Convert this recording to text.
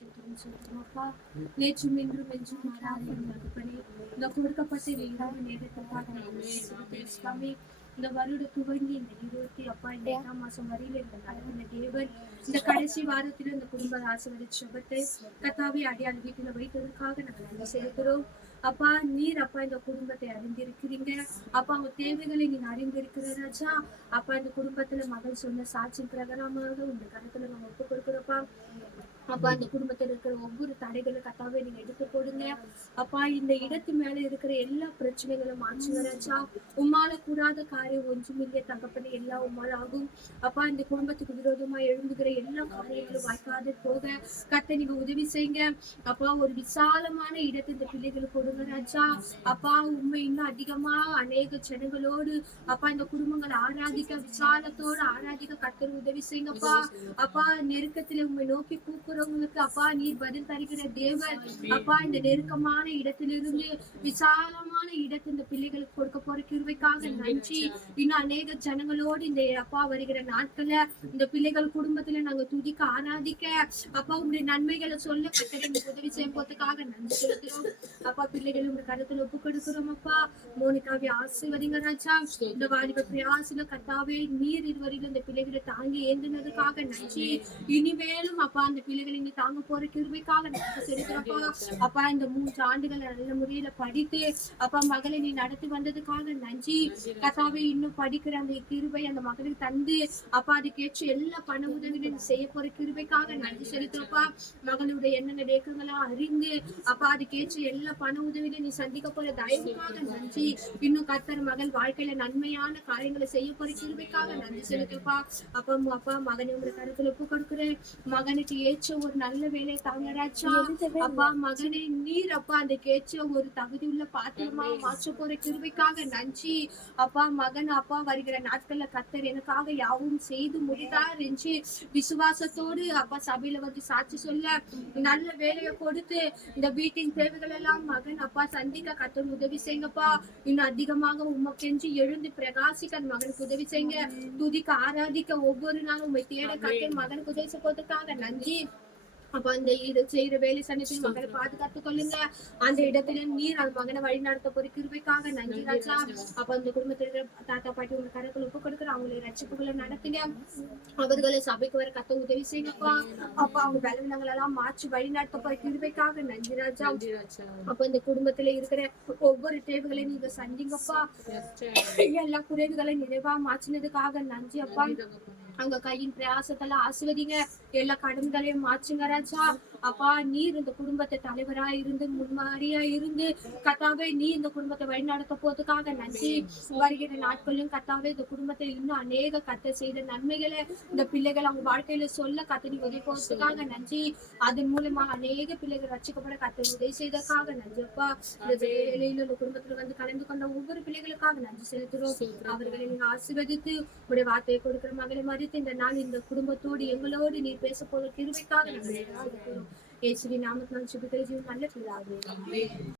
அப்பா நேற்றும் இன்றும் என்றும் மாறாத தகப்பனே, இந்த கொடுக்கப்பட்ட இந்த இரவு நேரத்துக்காக நாங்கள் செலுத்துகிறோம் சுவாமி. இந்த வருட துவங்கி இந்த 20 அப்பா இந்த 8ஆம் மாசம் வரையில இந்த நடக்கிற தேவன் இந்த கடைசி வாரத்தில் இந்த குடும்ப ஆசீர்வாத ஜெபத்தை கர்த்தாவே அடியாள் வீட்டில் வைத்ததற்காக நாங்கள் நன்றி செலுத்துகிறோம். அப்பா நீர் அப்பா இந்த குடும்பத்தை அறிந்திருக்கிறீங்க. அப்பா அவங்க தேவைகளை நீங்க அறிந்திருக்கிற ராஜா. அப்பா இந்த குடும்பத்துல மகள் சொன்ன சாட்சி பிரகாரமாக உங்க கருத்துல நம்ம ஒப்பு கொடுக்குறப்பா. அப்பா அந்த குடும்பத்துல இருக்கிற ஒவ்வொரு தடைகளும் கத்தாவே நீங்க எடுத்து போடுங்க. அப்பா இந்த இடத்து மேல இருக்கிற எல்லா பிரச்சனைகளும் மாற்றுங்க ராஜா. உம்மால கூடாத காரியம் ஒன்றுமில்லை தகப்பனே, எல்லாம் உம்மால ஆகும். அப்பா இந்த குடும்பத்துக்கு விரோதமா எழும்புகிற எல்லா காரியங்களும் வாய்க்காது போக கர்த்தர் நீங்க உதவி செய்யுங்க. அப்பா ஒரு விசாலமான இடத்தை இந்த பிள்ளைகளுக்கு கொடுங்க ராஜா. அப்பா உண்மை இன்னும் அதிகமா அநேக ஜனங்களோடு அப்பா இந்த குடும்பங்களை ஆராதிக்க விசாலத்தோடு ஆராதிக்க கர்த்தர் உதவி செய்யுங்கப்பா. அப்பா நெருக்கத்துல உண்மை நோக்கி கூப்பிடுறவங்களுக்கு அப்பா நீர் பதில் தருகிற தேவன். அப்பா இந்த நெருக்கமான இடத்திலிருந்து விசாலமான இடத்தை இந்த பிள்ளைகளுக்கு கொடுக்க போற கிருபைக்காக நன்றி. இன்னும் அநேக ஜனங்களோடு இந்த அப்பா வருகிற நாட்கள்ல இந்த பிள்ளைகள் குடும்பத்துல நாங்க துதிக்க ஆராதிக்க அப்பா உங்களுடைய நன்மைகளை சொல்ல கர்த்தர் உதவி செய்ய போறதுக்காக நன்றி செலுத்துறோம். அப்பா பிள்ளைகள் உங்க கருத்துல ஒப்பு கொடுக்கிறோம் அப்பா. மோனிகாவை ஆசீர்வதிங்க ராஜா. இந்த வாலிப பிரயாசில கர்த்தாவே நீர் இதுவரையிலும் இந்த பிள்ளைகளை தாங்கி ஏந்தினதுக்காக நன்றி. இனிமேலும் அப்பா அந்த பிள்ளைகளை நீ தாங்க போற கிருபைக்காக நன்றி செலுத்துறப்பா. அப்பா இந்த 3 ஆண்டுகள் நல்ல முறையில படித்து அப்பா மகளை நீ நடத்தி வந்ததுக்காக நன்றி. கர்த்தாவே இன்னும் படிக்கிற அந்த கிருபை அந்த மகளுக்கு தந்து அப்பா அதுக்கேற்ற எல்லா பண உதவிகளும் செய்ய போற கிருபைக்காக நன்றி செலுத்துறப்பா. மகளுடைய என்னென்ன வேக்கங்களா அறிந்து அப்பா அதுக்கேற்ற எல்லா பண உதவிகளை நீ சந்திக்க போற தயவுக்காக நன்றி. இன்னும் கர்த்தர் மகள் வாழ்க்கையில நன்மையான காரியங்களை செய்ய போற கிருபைக்காக நன்றி செலுத்துப்பா. அப்பா மகனை உங்க கருத்துல ஒப்பு கொடுக்கிறேன். மகனுக்கு ஏற்ற ஒரு நல்ல வேலை தாங்க ராஜா. அப்பா மகனை நீர் அப்பா அந்த கேற்ற ஒரு தகுதி உள்ள பாத்திரமா மாற்ற போற கிருபைக்காக நன்றி. அப்பா மகன் அப்பா வருகிற நாட்கள்ல கர்த்தர் எனக்காக யாவும் செய்து முடித்தார் என்று விசுவாசத்தோடு அப்பா சபையில வந்து சாட்சி சொல்ல நல்ல வேலையை கொடுத்து இந்த வீட்டின் தேவைகள் எல்லாம் மகன் அப்பா சந்திக்க கர்த்தர் உதவி செய்யுங்கப்பா. இன்னும் அதிகமாக உமக்கென்று எழுந்து பிரகாசிக்க மகனுக்கு உதவி செய்யுங்க. துதிக்க ஆராதிக்க ஒவ்வொரு நாளும் உண்மை தேட கர்த்தர் மகனுக்கு உதவி செய்வதற்காக நன்றி. அப்ப அந்த செய்யற வேலை சமயத்தில் மகனை பாதுகாத்துக் கொள்ளுங்க. அந்த இடத்துல நீர் அந்த மகனை வழி நடத்த போற கிருபைக்காக நன்றி ராஜா. அப்ப அந்த குடும்பத்திற்கு தாத்தா பாட்டி உங்க கருத்துல ஒப்பு கொடுக்குற அவங்களை ரட்சிப்புகளை நடத்துங்க. அவர்களை சபைக்கு வர கத்த உதவி செய்யுங்கப்பா. அப்ப அவங்க பலவீனங்கள் எல்லாம் மாற்றி வழி நடத்த போற கிருபைக்காக நன்றி ராஜா. அப்ப இந்த குடும்பத்துல இருக்கிற ஒவ்வொரு தேவைகளையும் நீங்க சந்திங்கப்பா. எல்லா குறைவுகளை நிறைவா மாற்றினதுக்காக நன்றி அப்பா. அவங்க கையின் பிரயாசத்தெல்லாம் ஆசிர்வதிங்க. எல்லா கடன்களையும் மாற்றுங்க ராஜா. அப்பா நீர் இந்த குடும்பத்தை தலைவரா இருந்து முன்மாதிரியா இருந்து கர்த்தாவே நீ இந்த குடும்பத்தை வழிநடத்த போறதுக்காக நன்றி. வருகிற நாட்களிலும் கர்த்தாவே இந்த குடும்பத்தை இன்னும் அநேக கர்த்தர் செய்த நன்மைகளை இந்த பிள்ளைகள் அவங்க வாழ்க்கையில சொல்ல கர்த்தர் நீ உதவி போறதுக்காக நன்றி. அதன் மூலமா அநேக பிள்ளைகள் ரட்சிக்கப்பட கர்த்தர் உதவி செய்ததற்காக நன்றி அப்பா. இந்த வேலையில இந்த குடும்பத்துல வந்து கலந்து கொண்ட ஒவ்வொரு பிள்ளைகளுக்காக நன்றி செலுத்துறோம். அவர்களை நீங்க ஆசீர்வதித்து உடைய வார்த்தையை கொடுக்கிற மகளை மறித்து இந்த நாள் இந்த குடும்பத்தோடு எங்களோடு நீர் பேச போகிற கிருபைக்காக நன்றி செலுத்துறோம். இயேசுவின் நாமத்தினால் ஜெபிக்கிறேன் நல்ல பிதாவே.